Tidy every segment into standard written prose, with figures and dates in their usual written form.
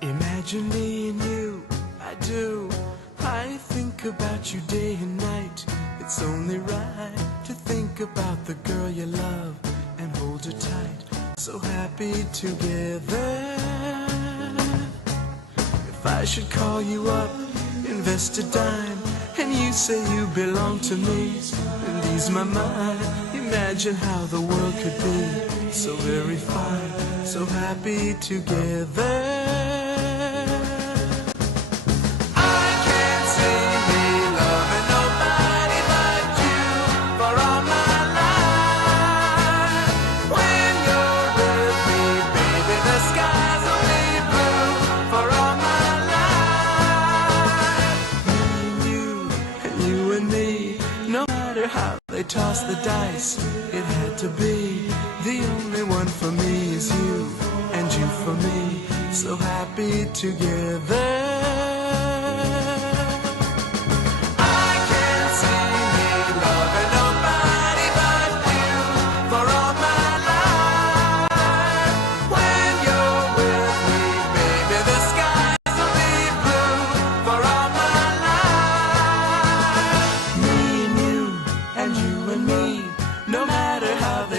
Imagine me and you, I do. I think about you day and night. It's only right to think about the girl you love and hold her tight. So happy together. If I should call you up, invest a dime, and you say you belong to me, and ease my mind. Imagine how the world could be so very fine, so happy together. How they toss the dice, it had to be. The only one for me is you, and you for me, so happy together.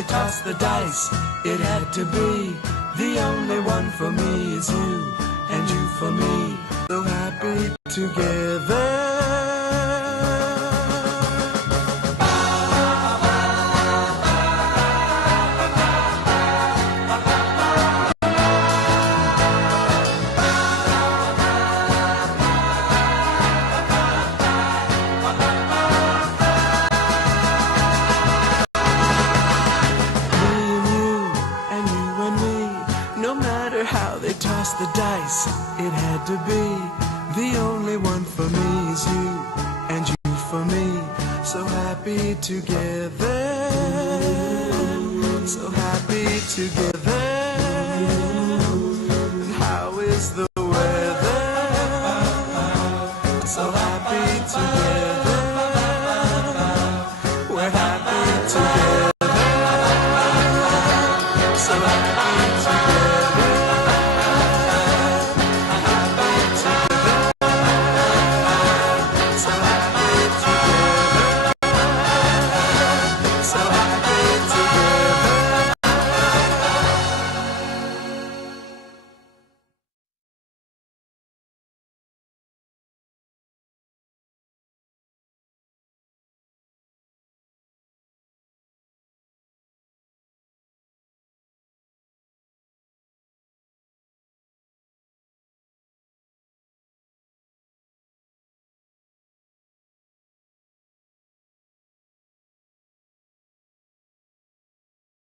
Toss the dice, it had to be. The only one for me is you, and you for me, so happy together. How they toss the dice, it had to be. The only one for me is you, and you for me, so happy together, so happy together.